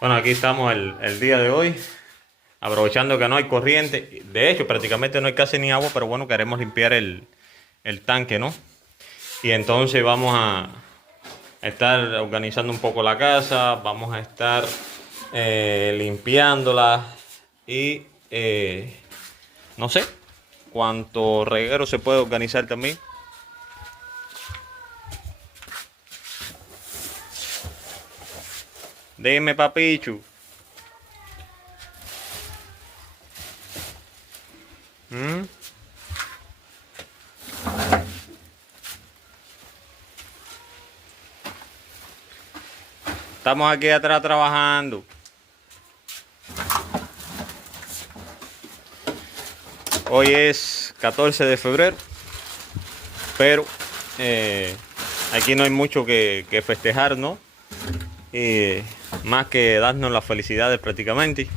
Bueno, aquí estamos el día de hoy, aprovechando que no hay corriente. De hecho, prácticamente no hay casi ni agua, pero bueno, queremos limpiar el tanque, ¿no? Y entonces vamos a estar organizando un poco la casa, vamos a estar limpiándola y no sé cuánto reguero se puede organizar también. Dime, papichu. ¿Mm? Estamos aquí atrás trabajando. Hoy es 14 de febrero, pero eh, aquí no hay mucho que festejar, ¿no? Más que darnos las felicidades prácticamente.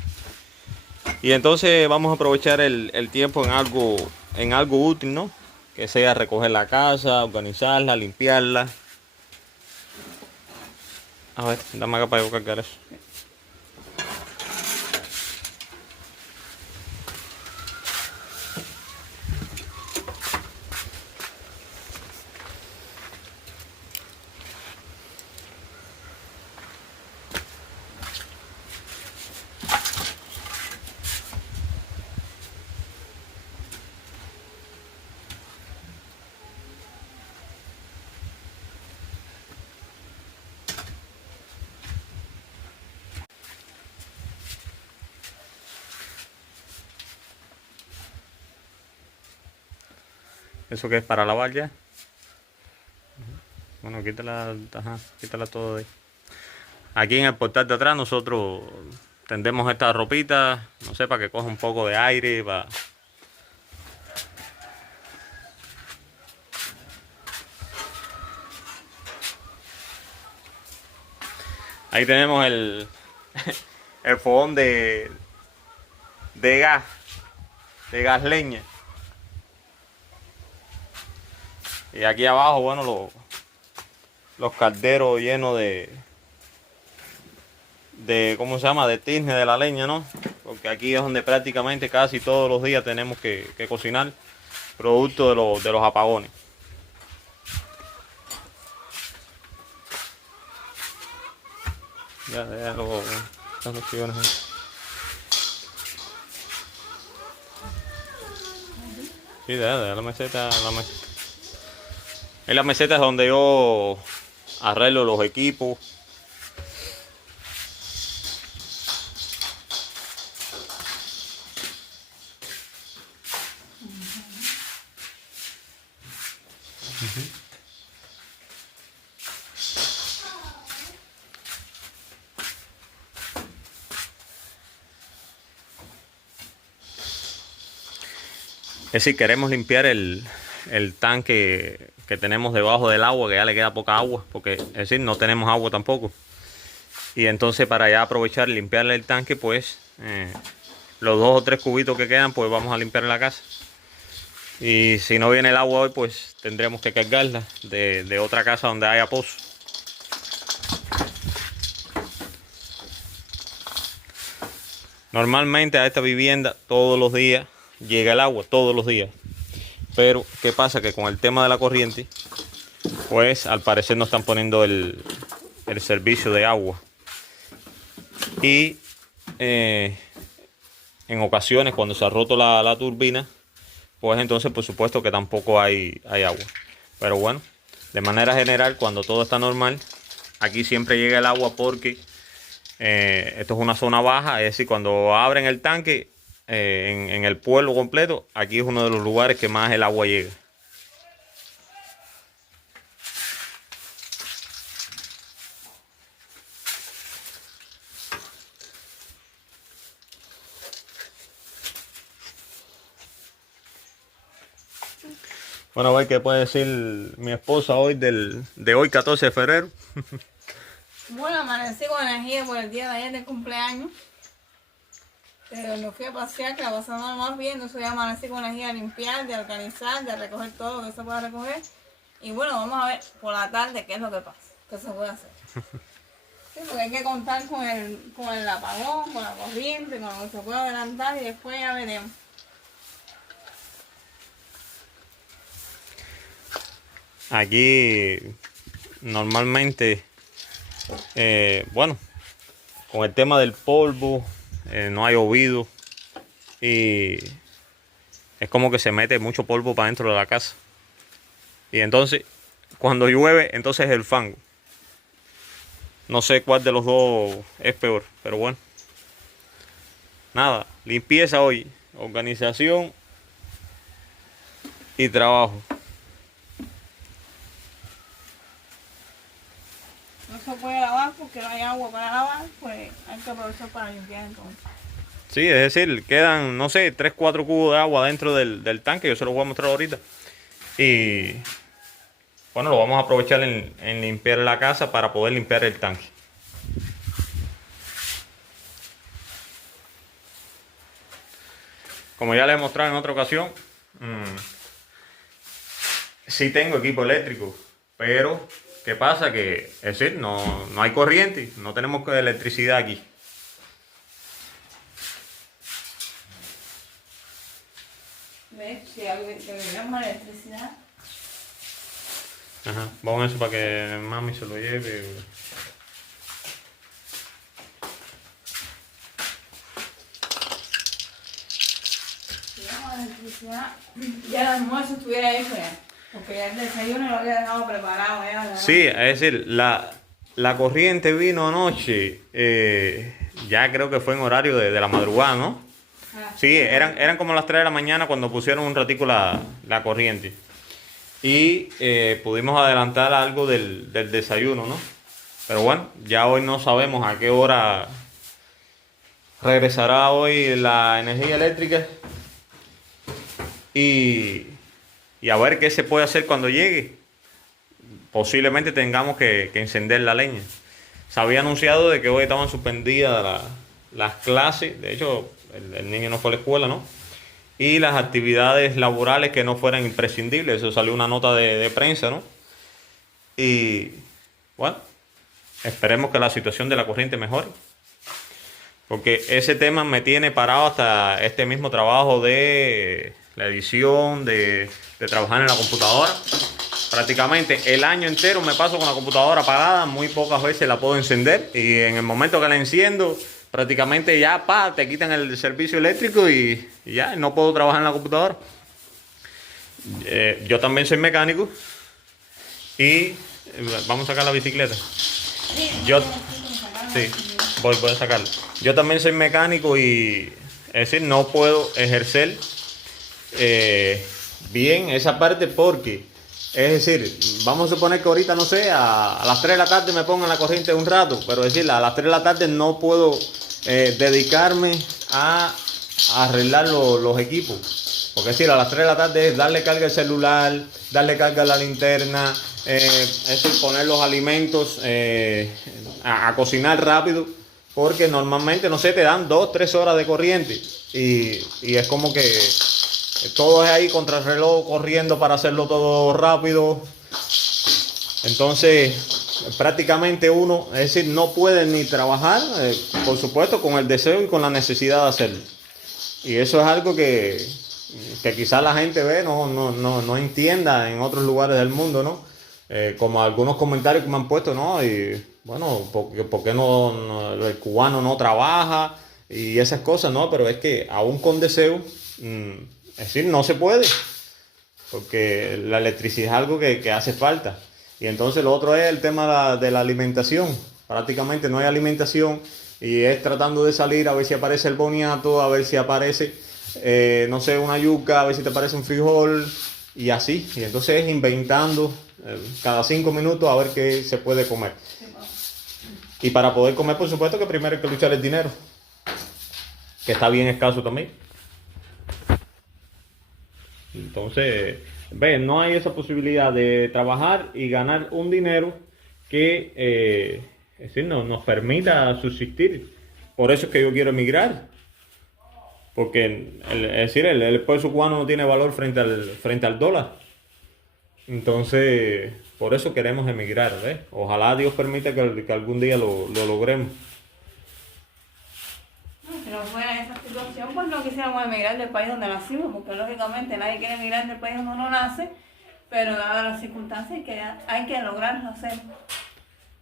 Y entonces vamos a aprovechar el tiempo en algo útil, ¿no? Que sea recoger la casa, organizarla, limpiarla. A ver, dame acá para yo cargar eso. ¿Eso que es para lavar ya? Bueno, quítala, ajá, quítala todo de ahí. Aquí en el portal de atrás nosotros tendemos esta ropita, no sé, para que coja un poco de aire, para... Ahí tenemos el fogón de gas, de gas leña. Y aquí abajo, bueno, los calderos llenos de, ¿cómo se llama? De tizne de la leña, ¿no? Porque aquí es donde prácticamente casi todos los días tenemos que cocinar, producto de los apagones. Ya las opciones ahí. Sí, de la meseta, la meseta. En la meseta es donde yo arreglo los equipos. Es decir, queremos limpiar el tanque que tenemos debajo del agua, que ya le queda poca agua, porque es decir, no tenemos agua tampoco. Y entonces para ya aprovechar y limpiarle el tanque, pues los 2 o 3 cubitos que quedan, pues vamos a limpiar la casa. Y si no viene el agua hoy, pues tendremos que cargarla de otra casa donde haya pozo. Normalmente a esta vivienda todos los días llega el agua, todos los días. Pero, ¿qué pasa? Que con el tema de la corriente, pues al parecer no están poniendo el servicio de agua. Y eh, en ocasiones, cuando se ha roto la turbina, pues entonces por supuesto que tampoco hay agua. Pero bueno, de manera general, cuando todo está normal, aquí siempre llega el agua porque esto es una zona baja, es decir, cuando abren el tanque en el pueblo completo, aquí es uno de los lugares que más el agua llega. Bueno, a ver qué puede decir mi esposa hoy de hoy 14 de febrero. Bueno, amanecí con energía por el día de ayer de cumpleaños. Pero me fui a pasear, que la pasamos más bien. Entonces ya amanecí con energía de limpiar, de organizar, de recoger todo lo que se pueda recoger. Y bueno, vamos a ver por la tarde qué es lo que pasa, qué se puede hacer. Sí, Sí, porque hay que contar con el apagón, con la corriente, con lo que se puede adelantar y después ya veremos. Aquí normalmente, bueno, con el tema del polvo, no ha llovido y es como que se mete mucho polvo para dentro de la casa. Y entonces, cuando llueve, entonces el fango. No sé cuál de los dos es peor, pero bueno. Nada, limpieza hoy, organización y trabajo. No se puede lavar porque no hay agua para lavar, pues hay que aprovechar para limpiar entonces. Sí, es decir, quedan, no sé, 3, 4 cubos de agua dentro del tanque. Yo se los voy a mostrar ahorita. Y bueno, lo vamos a aprovechar en limpiar la casa para poder limpiar el tanque. Como ya les he mostrado en otra ocasión, sí tengo equipo eléctrico, pero ¿qué pasa? Que, es decir, no hay corriente, no tenemos electricidad aquí. ¿Ves? Si tuviéramos electricidad. Ajá, vamos a eso para que mami se lo lleve. Si tuviéramos electricidad, ya el almuerzo estuviera hecho ya. Porque ya el desayuno lo había dejado preparado ya. ¿Verdad? Sí, es decir, la corriente vino anoche, ya creo que fue en horario de la madrugada, ¿no? Sí, eran como las 3 de la mañana cuando pusieron un ratico la corriente. Y pudimos adelantar algo del desayuno, ¿no? Pero bueno, ya hoy no sabemos a qué hora regresará hoy la energía eléctrica. Y a ver qué se puede hacer cuando llegue. Posiblemente tengamos que encender la leña. Se había anunciado de que hoy estaban suspendidas las clases. De hecho, el niño no fue a la escuela, ¿no? Y las actividades laborales que no fueran imprescindibles. Eso salió una nota de prensa, ¿no? Y bueno, esperemos que la situación de la corriente mejore. Porque ese tema me tiene parado hasta este mismo trabajo de la edición, de trabajar en la computadora. Prácticamente el año entero me paso con la computadora apagada, muy pocas veces la puedo encender y en el momento que la enciendo, prácticamente ya te quitan el servicio eléctrico y ya no puedo trabajar en la computadora. Yo también soy mecánico y vamos a sacar la bicicleta. Yo sí, voy a sacarla. Yo también soy mecánico y es decir, no puedo ejercer bien esa parte porque es decir, vamos a suponer que ahorita, no sé, a las 3 de la tarde me pongan la corriente un rato, pero es decir, a las 3 de la tarde no puedo dedicarme a arreglar los equipos. Porque es decir, a las 3 de la tarde es darle carga al celular, darle carga a la linterna, es decir, poner los alimentos a cocinar rápido, porque normalmente, no sé, te dan 2, 3 horas de corriente y es como que todo es ahí contra el reloj, corriendo para hacerlo todo rápido. Entonces, prácticamente uno, es decir, no puede ni trabajar, por supuesto, con el deseo y con la necesidad de hacerlo. Y eso es algo que quizás la gente ve, no entienda en otros lugares del mundo, ¿no? Como algunos comentarios que me han puesto, ¿no? Y bueno, ¿por qué el cubano no trabaja? Y esas cosas, ¿no? Pero es que aún con deseo... es decir, no se puede, porque la electricidad es algo que hace falta. Y entonces lo otro es el tema de la alimentación. Prácticamente no hay alimentación y es tratando de salir a ver si aparece el boniato, a ver si aparece, no sé, una yuca, a ver si te aparece un frijol y así. Y entonces es inventando cada 5 minutos a ver qué se puede comer. Y para poder comer, por supuesto, que primero hay que luchar el dinero, que está bien escaso también. Entonces, no hay esa posibilidad de trabajar y ganar un dinero que es decir, nos permita subsistir. Por eso es que yo quiero emigrar. Porque es decir, el peso cubano no tiene valor frente al dólar. Entonces, por eso queremos emigrar, ¿ves? Ojalá Dios permita que algún día lo logremos. Si no fuera esa situación, pues no quisiéramos emigrar del país donde nacimos, porque lógicamente nadie quiere emigrar del país donde uno nace, pero dadas las circunstancias hay que lograrlo hacer.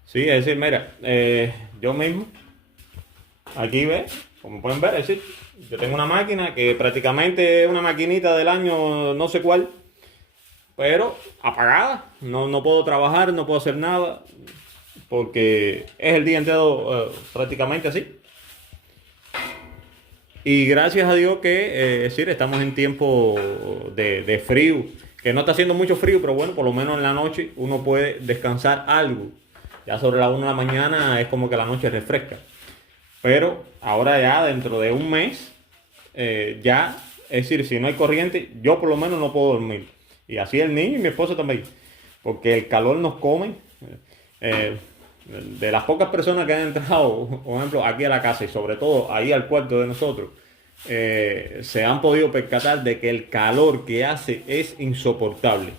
Sí, es decir, mira, yo mismo, aquí ves, como pueden ver, es decir, yo tengo una máquina que prácticamente es una maquinita del año no sé cuál, pero apagada, no puedo trabajar, no puedo hacer nada, porque es el día entero prácticamente así. Y gracias a Dios que, es decir, estamos en tiempo de frío, que no está haciendo mucho frío, pero bueno, por lo menos en la noche uno puede descansar algo. Ya sobre la 1 de la mañana es como que la noche refresca. Pero ahora ya dentro de un mes, ya, es decir, si no hay corriente, yo por lo menos no puedo dormir. Y así el niño y mi esposa también. Porque el calor nos come. Eh, de las pocas personas que han entrado, por ejemplo, aquí a la casa y sobre todo ahí al cuarto de nosotros, se han podido percatar de que el calor que hace es insoportable.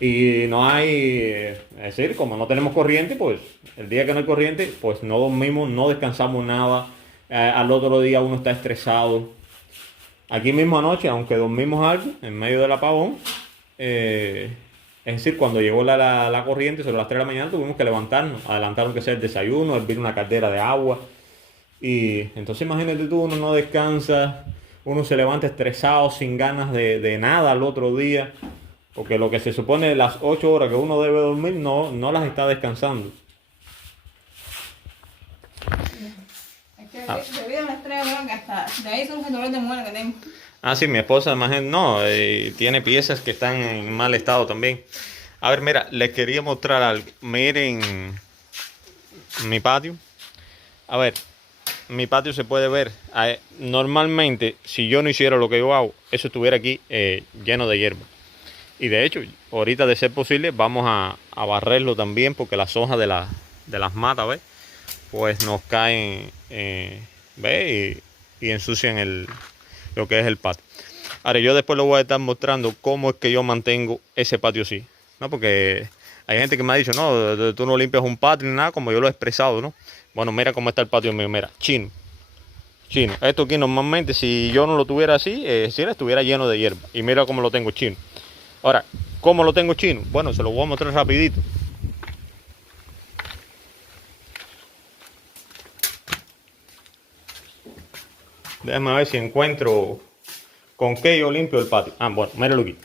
Y no hay, es decir, como no tenemos corriente, pues el día que no hay corriente, pues no dormimos, no descansamos nada. Al otro día uno está estresado. Aquí mismo anoche, aunque dormimos algo, en medio del apagón, es decir, cuando llegó la corriente sobre las 3 de la mañana tuvimos que levantarnos, adelantar aunque sea el desayuno, hervir una caldera de agua. Y entonces imagínate tú, uno no descansa, uno se levanta estresado, sin ganas de nada al otro día, porque lo que se supone las 8 horas que uno debe dormir no las está descansando. Es que debido al estrés, creo que hasta de ahí surge el dolor de muela que tengo. Ah, sí, mi esposa, imagínate, no, tiene piezas que están en mal estado también. A ver, mira, les quería mostrar algo. Miren mi patio. A ver, mi patio se puede ver. Normalmente, si yo no hiciera lo que yo hago, eso estuviera aquí lleno de hierba. Y de hecho, ahorita de ser posible, vamos a barrerlo también porque las hojas de las matas, ¿ves? Pues nos caen, ¿ves? Y ensucian lo que es el patio. Ahora, yo después les voy a estar mostrando cómo es que yo mantengo ese patio así, ¿no? Porque hay gente que me ha dicho, no, tú no limpias un patio ni nada, como yo lo he expresado, ¿no? Bueno, mira cómo está el patio mío, mira, chino. Esto aquí normalmente, si yo no lo tuviera así, si estuviera lleno de hierba. Y mira cómo lo tengo chino. Ahora, ¿cómo lo tengo chino? Bueno, se lo voy a mostrar rapidito. Déjame ver si encuentro con qué yo limpio el patio. Ah, bueno, míralo aquí.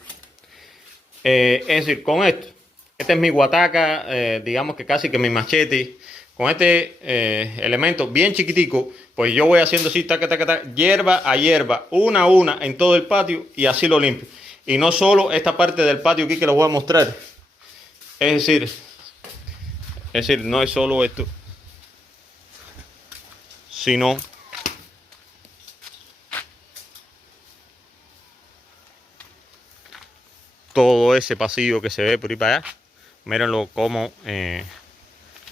Es decir, con esto. Este es mi guataca, digamos que casi que mi machete. Con este elemento bien chiquitico, pues yo voy haciendo así, taca, taca, taca, hierba a hierba, una a una en todo el patio y así lo limpio. Y no solo esta parte del patio aquí que les voy a mostrar. Es decir, no es solo esto, sino todo ese pasillo que se ve por ahí para allá. Mírenlo cómo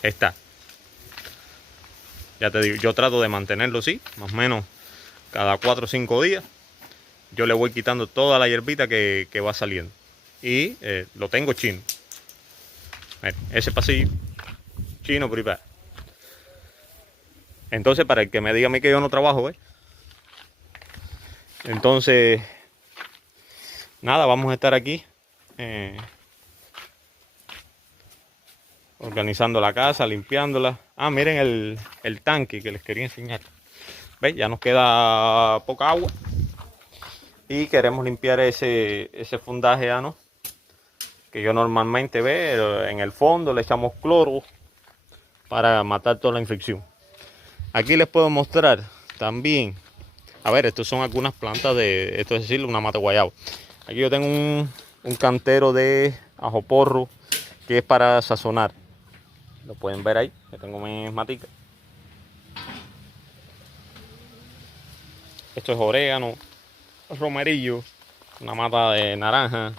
está. Ya te digo, yo trato de mantenerlo así, más o menos cada 4 o 5 días. Yo le voy quitando toda la hierbita que va saliendo. Y lo tengo chino. Miren, ese pasillo, chino por ahí para allá. Entonces, para el que me diga a mí que yo no trabajo, ¿ves? Entonces, nada, vamos a estar aquí organizando la casa, limpiándola. Ah, miren el tanque que les quería enseñar. ¿Ves? Ya nos queda poca agua. Y queremos limpiar ese fundaje, ¿no? Que yo normalmente veo en el fondo, le echamos cloro para matar toda la infección. Aquí les puedo mostrar también. A ver, estos son algunas plantas esto es decir, una mata guayabo. Aquí yo tengo un cantero de ajo porro que es para sazonar. Lo pueden ver ahí, que tengo mis maticas. Esto es orégano, romerillo, una mata de naranja,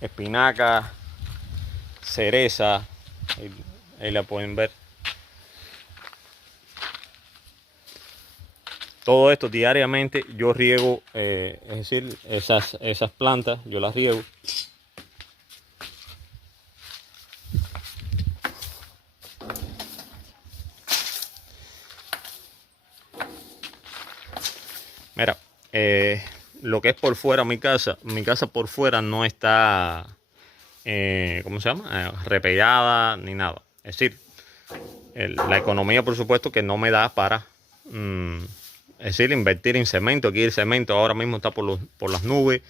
espinaca, cereza, ahí la pueden ver. Todo esto diariamente yo riego, es decir, esas plantas yo las riego lo que es por fuera mi casa por fuera no está, ¿cómo se llama? Repegada ni nada. Es decir, la economía, por supuesto, que no me da para, es decir, invertir en cemento. Aquí el cemento ahora mismo está por las nubes.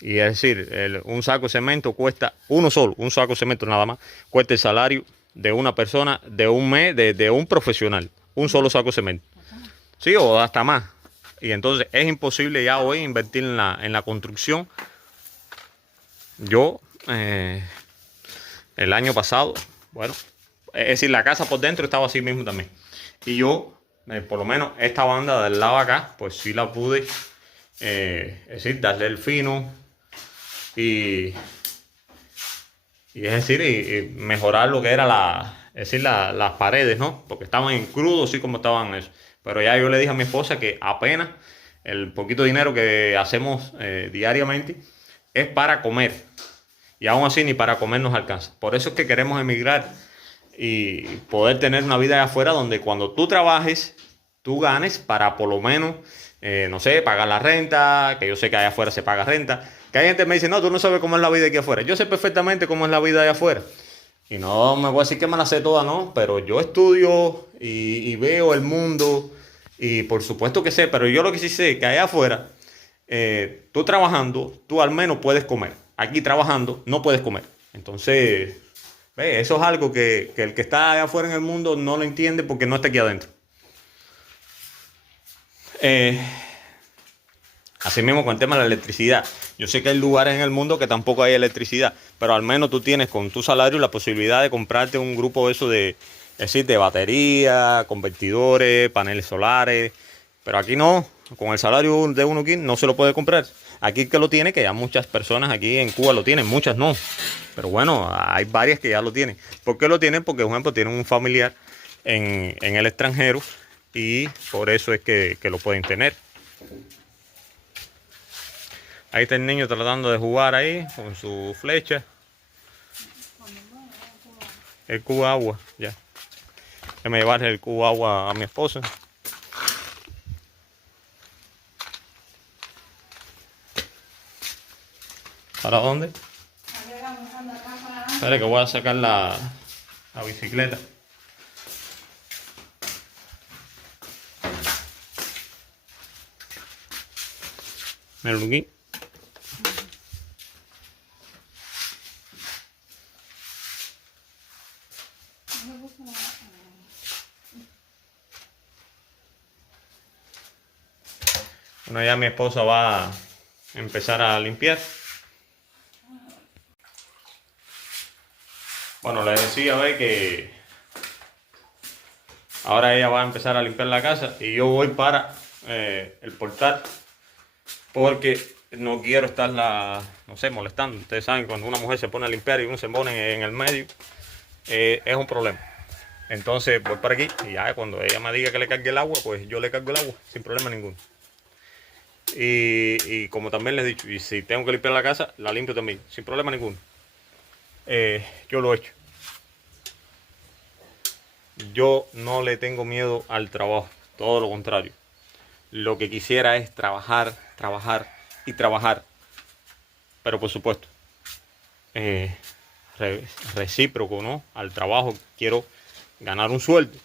Y es decir, un saco de cemento cuesta, un saco de cemento nada más, cuesta el salario de una persona de un mes, de un profesional. Un solo saco de cemento. Sí, o hasta más. Y entonces es imposible ya hoy invertir en la construcción. Yo, el año pasado, bueno, es decir, la casa por dentro estaba así mismo también. Y yo, por lo menos esta banda del lado acá, pues sí la pude, es decir, darle el fino y es decir, y mejorar lo que era es decir, las paredes, ¿no? Porque estaban en crudo, así como estaban eso. Pero ya yo le dije a mi esposa que apenas el poquito dinero que hacemos diariamente es para comer. Y aún así ni para comer nos alcanza. Por eso es que queremos emigrar y poder tener una vida allá afuera donde cuando tú trabajes, tú ganes para por lo menos, no sé, pagar la renta, que yo sé que allá afuera se paga renta. Que hay gente que me dice, no, tú no sabes cómo es la vida aquí afuera. Yo sé perfectamente cómo es la vida allá afuera. Y no me voy a decir que me la sé toda, no, pero yo estudio y veo el mundo y por supuesto que sé, pero yo lo que sí sé es que allá afuera, tú trabajando, tú al menos puedes comer. Aquí trabajando no puedes comer. Entonces, eso es algo que el que está allá afuera en el mundo no lo entiende porque no está aquí adentro. Así mismo con el tema de la electricidad. Yo sé que hay lugares en el mundo que tampoco hay electricidad, pero al menos tú tienes con tu salario la posibilidad de comprarte un grupo de eso es decir, de batería, convertidores, paneles solares. Pero aquí no, con el salario de uno aquí no se lo puede comprar. Aquí que lo tiene, que ya muchas personas aquí en Cuba lo tienen, muchas no. Pero bueno, hay varias que ya lo tienen. ¿Por qué lo tienen? Porque, por ejemplo, tienen un familiar en el extranjero y por eso es que lo pueden tener. Ahí está el niño tratando de jugar ahí con su flecha. El cubo de agua, ya. Déjame llevarle el cubo de agua a mi esposa. ¿Para dónde? Espera que voy a sacar la bicicleta. Mira aquí. Bueno, ya mi esposa va a empezar a limpiar. Bueno, les decía que ahora ella va a empezar a limpiar la casa y yo voy para el portal porque no quiero estarla, no sé, molestando. Ustedes saben, cuando una mujer se pone a limpiar y uno se pone en el medio, es un problema. Entonces voy para aquí y ya cuando ella me diga que le cargue el agua, pues yo le cargo el agua sin problema ninguno. Y como también les he dicho, y si tengo que limpiar la casa, la limpio también, sin problema ninguno. Yo lo he hecho. Yo no le tengo miedo al trabajo, todo lo contrario. Lo que quisiera es trabajar, trabajar y trabajar. Pero por supuesto, recíproco, ¿no? Al trabajo quiero ganar un sueldo.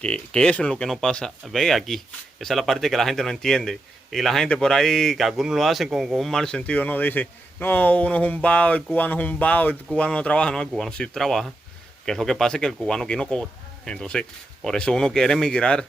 Que eso es lo que no pasa. Ve aquí. Esa es la parte que la gente no entiende. Y la gente por ahí, que algunos lo hacen con un mal sentido, ¿no? Dice, no, uno es un vago, el cubano es un vago, el cubano no trabaja. No, el cubano sí trabaja. Que es lo que pasa, es que el cubano aquí no cobra. Entonces, por eso uno quiere emigrar.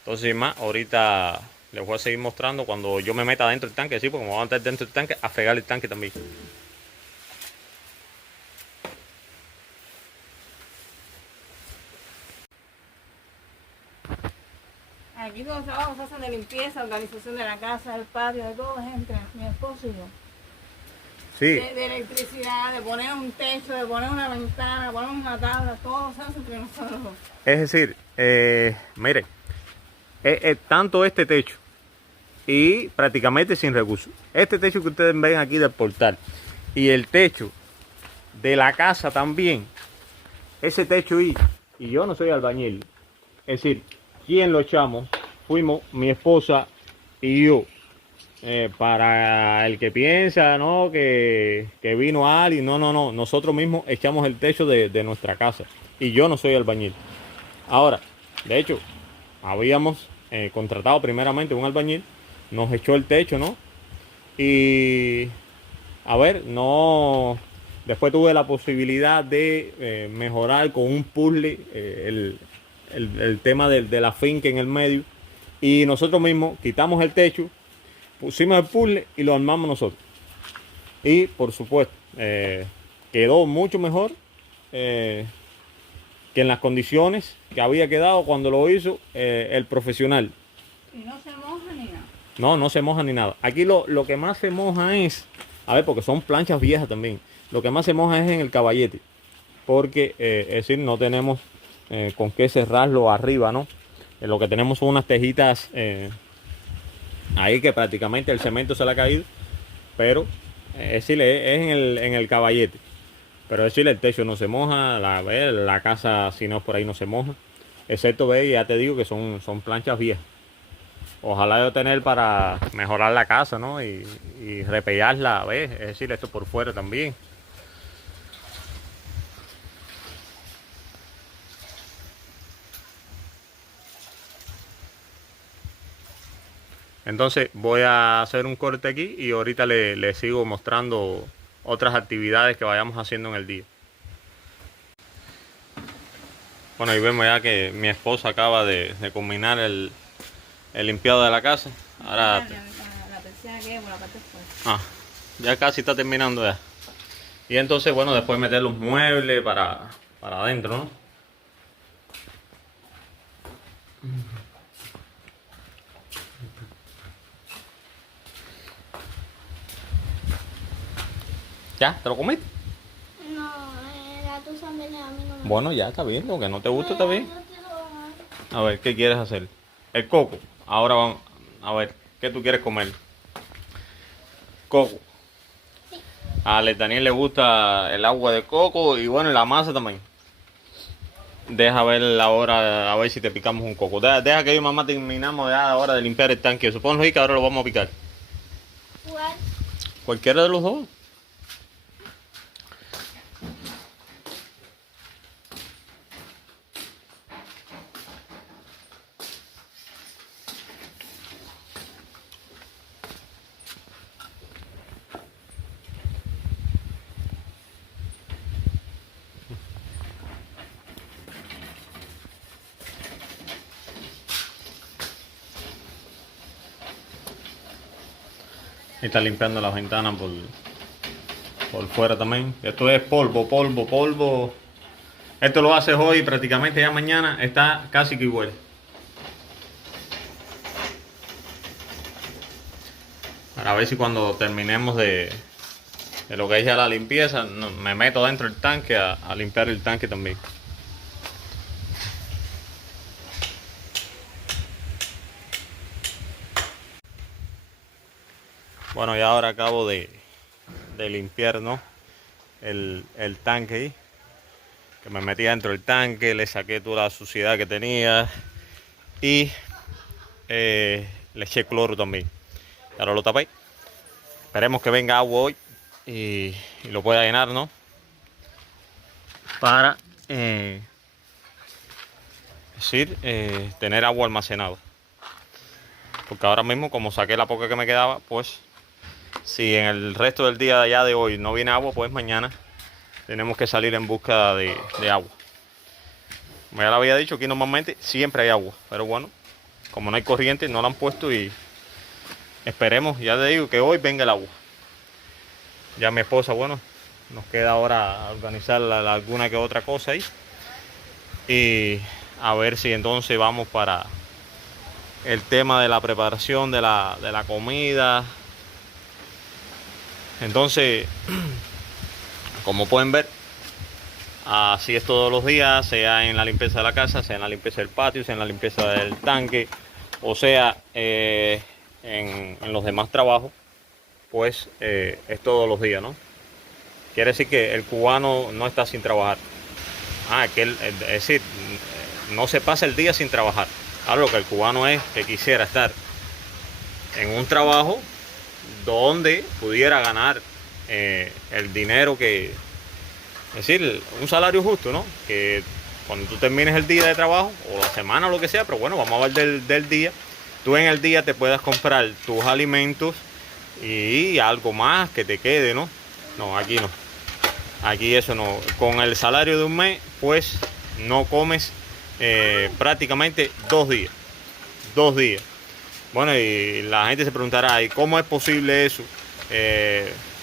Entonces, más, ahorita les voy a seguir mostrando cuando yo me meta dentro del tanque, sí, porque me voy a meter dentro del tanque a fregar el tanque también. Aquí todos los trabajos se hacen de limpieza, organización de la casa, del patio, de todo, gente, mi esposo y yo. Sí. De electricidad, de poner un techo, de poner una ventana, de poner una tabla, todo se hace entre nosotros. Es decir, mire, tanto este techo y prácticamente sin recursos. Este techo que ustedes ven aquí del portal y el techo de la casa también, ese techo y yo no soy albañil, es decir, ¿quién lo echamos? Fuimos mi esposa y yo. Para el que piensa, ¿no? Que vino alguien, no, nosotros mismos echamos el techo de nuestra casa y yo no soy albañil. Ahora, de hecho, habíamos contratado primeramente un albañil, nos echó el techo, ¿no? Y a ver, no. Después tuve la posibilidad de mejorar con un puzzle el tema de la finca en el medio. Y nosotros mismos quitamos el techo, pusimos el puzzle y lo armamos nosotros. Y por supuesto, quedó mucho mejor que en las condiciones que había quedado cuando lo hizo el profesional. Y no se moja ni nada. No, no se moja ni nada. Aquí lo que más se moja es, a ver, porque son planchas viejas también. Lo que más se moja es en el caballete. Porque, es decir, no tenemos con qué cerrarlo arriba, ¿no? Lo que tenemos son unas tejitas ahí que prácticamente el cemento se le ha caído. Pero, es decir, es en el caballete. Pero es decir, el techo no se moja, la casa si no es por ahí no se moja. Excepto, ve, ya te digo que son planchas viejas. Ojalá yo tener para mejorar la casa, ¿no? Y repellarla, ¿ves? Es decir, esto por fuera también. Entonces voy a hacer un corte aquí y ahorita le sigo mostrando otras actividades que vayamos haciendo en el día. Bueno, ahí vemos ya que mi esposa acaba de culminar el limpiado de la casa. Ahora La persiana que hay por la parte de fuera. ya casi está terminando ya. Y entonces, bueno, después meter los muebles para adentro, ¿no? ¿Ya? ¿Te lo comiste? No, la tusa también a mí no me Bueno, ya está bien, lo que no te gusta está bien. Yo quiero A ver, ¿qué quieres hacer? El coco. Ahora vamos a ver, ¿qué tú quieres comer? Coco. A Daniel le gusta el agua de coco y bueno, y la masa también. Deja ver la hora, a ver si te picamos un coco. Deja que yo y mamá terminamos ya la hora de limpiar el tanque. Supongo que ahora lo vamos a picar. jugar. Cualquiera de los dos. Y está limpiando las ventanas por fuera también. Esto es polvo. Esto lo haces hoy y prácticamente ya mañana está casi que igual. Para ver si cuando terminemos de lo que es ya la limpieza, me meto dentro del tanque a limpiar el tanque también. Bueno, y ahora acabo de limpiar, ¿no? el tanque ahí. Que me metí dentro del tanque, le saqué toda la suciedad que tenía y le eché cloro también. Ahora lo tapé. Esperemos que venga agua hoy y lo pueda llenar, ¿no? Para tener agua almacenada. Porque ahora mismo, como saqué la poca que me quedaba, pues si en el resto del día ya de hoy no viene agua, pues mañana tenemos que salir en busca de agua. Como ya lo había dicho, aquí normalmente siempre hay agua. Pero bueno, como no hay corriente, no la han puesto y esperemos, ya te digo, que hoy venga el agua. Ya mi esposa, bueno, nos queda ahora organizar alguna que otra cosa ahí. Y a ver si entonces vamos para el tema de la preparación de la comida. Entonces, como pueden ver, así es todos los días, sea en la limpieza de la casa, sea en la limpieza del patio, sea en la limpieza del tanque, o sea, en los demás trabajos, pues es todos los días, ¿no? Quiere decir que el cubano no está sin trabajar. Es decir, no se pasa el día sin trabajar. Algo que el cubano es que quisiera estar en un trabajo donde pudiera ganar el dinero que, es decir, un salario justo, ¿no? Que cuando tú termines el día de trabajo o la semana o lo que sea, pero bueno, vamos a hablar del día, tú en el día te puedas comprar tus alimentos y algo más que te quede, ¿no? No, aquí no. Aquí eso no. Con el salario de un mes, pues no comes prácticamente 2 días. 2 días. Bueno, y la gente se preguntará, ¿y cómo es posible eso?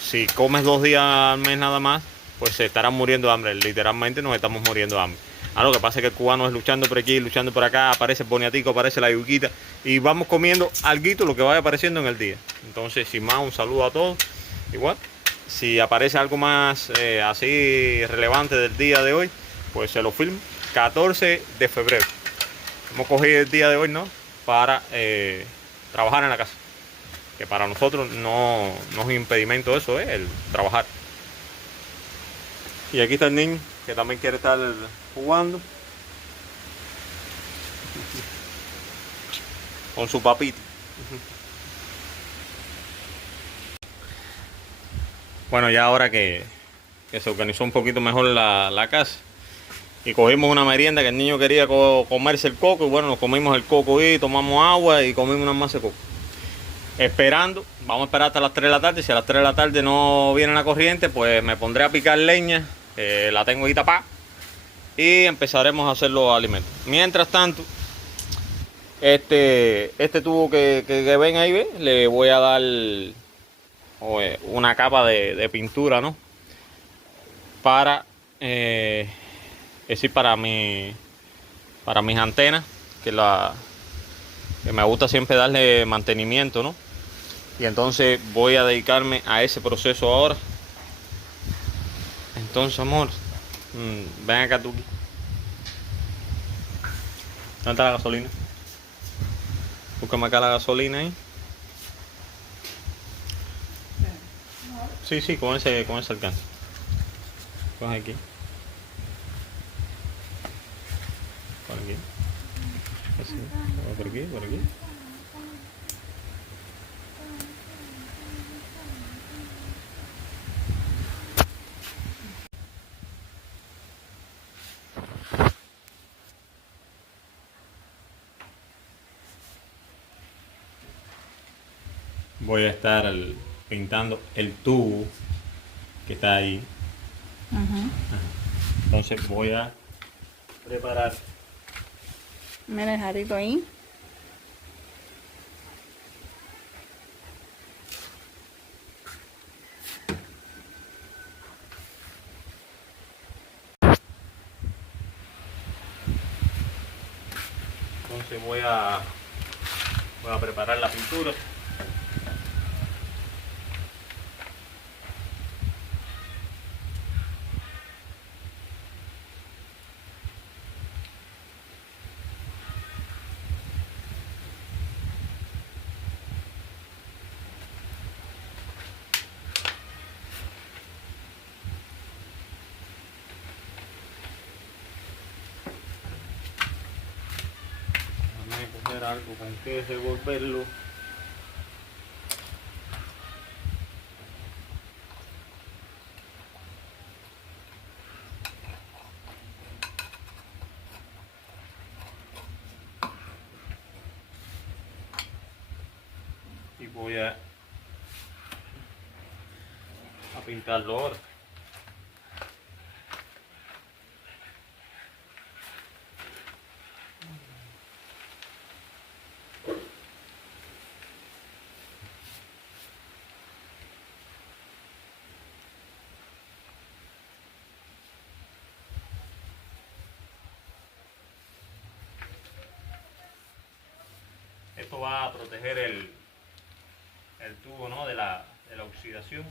Si comes 2 días al mes nada más, pues se estarán muriendo de hambre. Literalmente nos estamos muriendo de hambre. Lo que pasa es que el cubano es luchando por aquí, luchando por acá, aparece el boniatico, aparece la yuquita, y vamos comiendo alguito lo que vaya apareciendo en el día. Entonces, sin más, un saludo a todos. Igual, si aparece algo más así relevante del día de hoy, pues se lo filmo. 14 de febrero. Hemos cogido el día de hoy, ¿no? Para trabajar en la casa. Que para nosotros no es impedimento eso, el trabajar. Y aquí está el niño, que también quiere estar jugando con su papito. Bueno, ya ahora que se organizó un poquito mejor la casa y cogimos una merienda, que el niño quería comerse el coco, y bueno, nos comimos el coco y tomamos agua y comimos una masa de coco. Esperando, vamos a esperar hasta las 3 de la tarde. Si a las 3 de la tarde no viene la corriente, pues me pondré a picar leña, la tengo ahí tapada, y empezaremos a hacer los alimentos. Mientras tanto, este tubo que ven ahí, ¿ve? Le voy a dar una capa de pintura, ¿no? Para es decir, para mis antenas, que me gusta siempre darle mantenimiento, ¿no? Y entonces voy a dedicarme a ese proceso ahora. Entonces, amor, ven acá tú. ¿Dónde está la gasolina? Búscame acá la gasolina ahí. Sí, con ese alcance. Coge aquí. Por aquí. Así. Por aquí, por aquí. Voy a estar pintando el tubo que está ahí. Ajá. Entonces voy a preparar. Mira el jarrito ahí. Entonces voy a preparar la pintura. Déjame coger algo con que revolverlo. Y voy a pintarlo ahora. Esto va a proteger el tubo, ¿no? de la oxidación.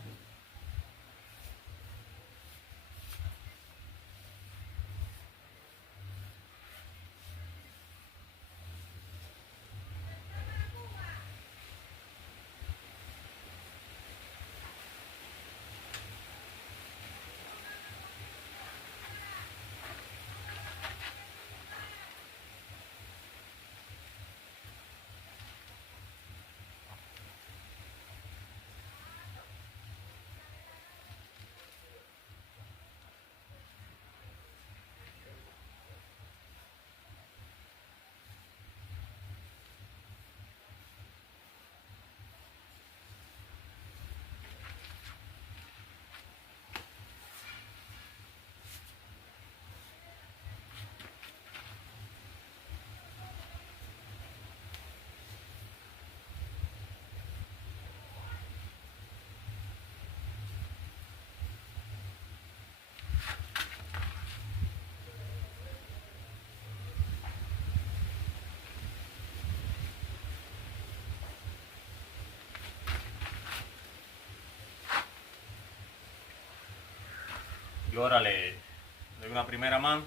Yo ahora le doy una primera mano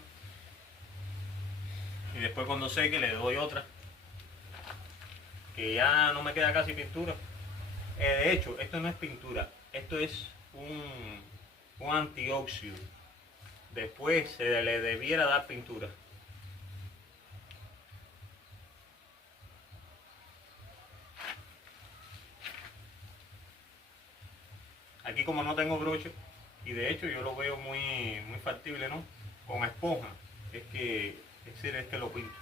y después cuando seque le doy otra, que ya no me queda casi pintura. De hecho, esto no es pintura, esto es un antióxido. Después se le debiera dar pintura. Aquí como no tengo broche, y de hecho yo lo veo muy factible, ¿no? Con esponja, es que lo pinto.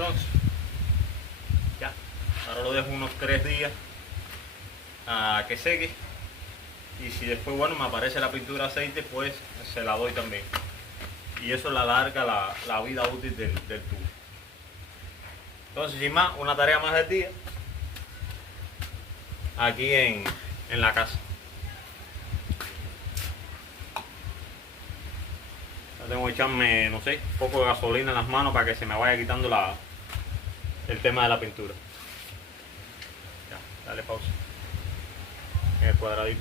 Entonces, ya, ahora lo dejo unos 3 días a que seque. Y si después, bueno, me aparece la pintura de aceite, pues se la doy también. Y eso le alarga la vida útil del tubo. Entonces, sin más, una tarea más del día aquí en la casa. Ya tengo que echarme, no sé, un poco de gasolina en las manos para que se me vaya quitando el tema de la pintura. Ya, dale pausa. En el cuadradito.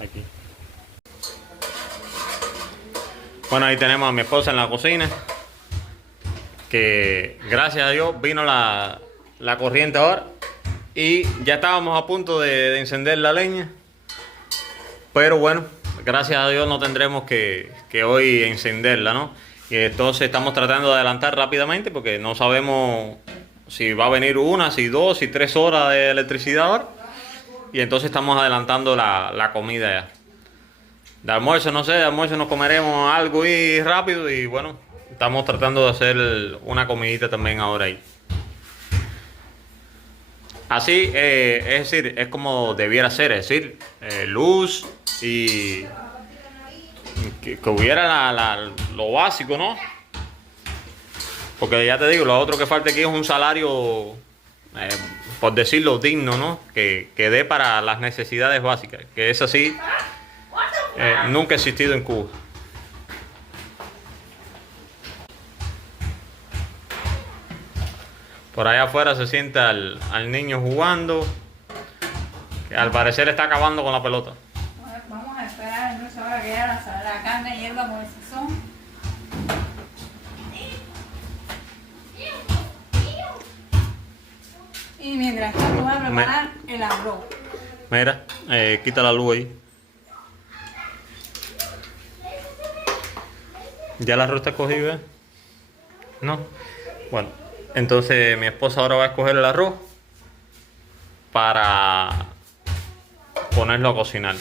Aquí. Bueno, ahí tenemos a mi esposa en la cocina. Que gracias a Dios vino la corriente ahora. Y ya estábamos a punto de encender la leña. Pero bueno, gracias a Dios no tendremos que hoy encenderla, ¿no? Y entonces estamos tratando de adelantar rápidamente porque no sabemos si va a venir una, si 2, si 3 horas de electricidad ahora. Y entonces estamos adelantando la comida ya. De almuerzo, no sé, de almuerzo nos comeremos algo ahí rápido y bueno, estamos tratando de hacer una comidita también ahora ahí. Así, es decir, es como debiera ser, es decir, luz y que hubiera lo básico, ¿no? Porque ya te digo, lo otro que falta aquí es un salario, por decirlo, digno, ¿no? Que dé para las necesidades básicas, que es así, nunca ha existido en Cuba. Por allá afuera se sienta al niño jugando, que al parecer está acabando con la pelota. Vamos a esperar entonces ahora que ya la carne hierva por el sazón. Y mientras tanto voy a preparar el arroz. Mira, quita la luz ahí. ¿Ya el arroz está escogido, eh? ¿No? Bueno, entonces mi esposa ahora va a escoger el arroz para ponerlo a cocinar.